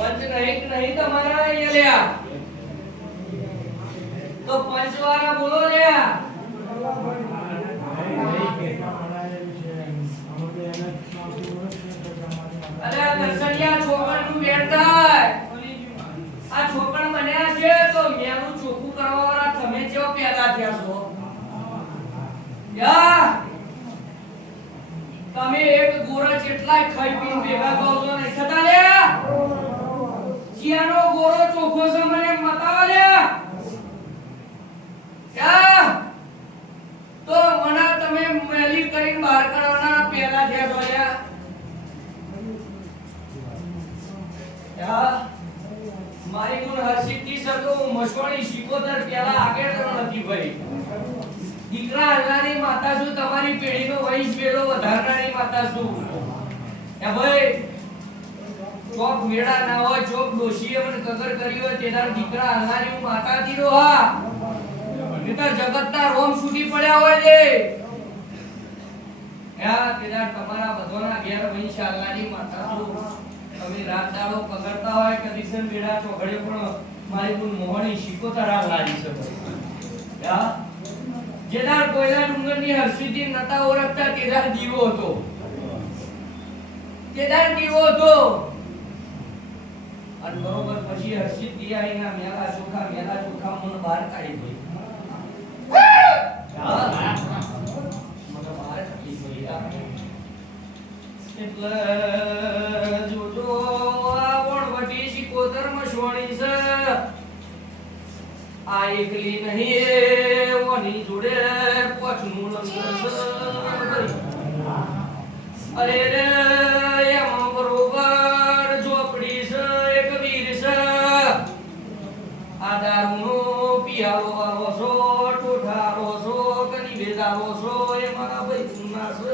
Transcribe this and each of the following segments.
પંચ નહીં તમારા અહીંયા લ્યા તો પંચવાળા બોલો લ્યા અરે દર્શનિયા છોકણ નું વેડતા આ છોકણ બન્યા છે તો મેનું ચોખ્ખું કરવા વાળા તમે જેવો પેદા થયા છો યા તમે એક ગોરા જેટલાય ખાઈ પીને ભેગા થાઓ છો ને છતાં લે ચિયાનો ગોરો ચોખ્ખો છે મને બતાવો લે યા તો મને તમે મેલી કરીને બહાર કાઢવાના પેદા થયા છો યા મારી ગુણ હરસિદ્ધિ સતો મસવાણી શીકોતર પેલા આગળ નથી ભાઈ દીકરા હલાની માતા છું તમારી પેઢીનો વંશ વેલો વધારનારી માતા છું એ ભાઈ ચોક મેળા ના હોય ચોક ડોશીએ મને કગર કરી હોય તેદાર દીકરા હલાની હું માતા દીનો હા નહીતર જગતના રોમ સુધી પડ્યા હોય દે યા તેદાર તમારા બધાના ઘેર વંશ હલાની માતા છું તમે રાત દાડો પગડતા હોય કદીસન બેડા ચોઘડે પણ મારી ગુણ મોહણી શીકોતર લાગી છે યા જેદાર કોયલા ડુંગરની હરસિદ્ધિ નતા ઓળખતા તેદાર દીવો હતો અને બરોબર પછી હરસિદ્ધિ આઈના મેલા ચોખા મને બહાર કાઢી દઈ મને બહાર કાઢી દઈ એટલે જોજો આ વણવટી શીકોતર મસવાણી છે આ એકલી નહીં ઓની જોડે પોચનું લંગર છે અરે રે એમાં બરોબર ઝોપડી છે એક વીર છે આ દારૂનો પિયાલો આવો છો ટોઠારો છો કની બેદારો છો એ મારા ભાઈ સુના છે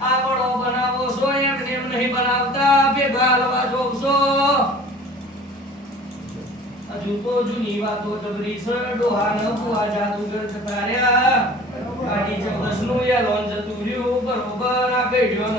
આ બળો બનાવો છો એમ નહીં બનાવતા ભેગા હલવા જોવ છો હજુ તો જૂની વાતો જબરી છે ડોહા ન પુઆ જાદુગર થતા રહ્યા ગાડી 14 નું એલોન જતું રહ્યું બરોબર આ ગઈડ્યો ન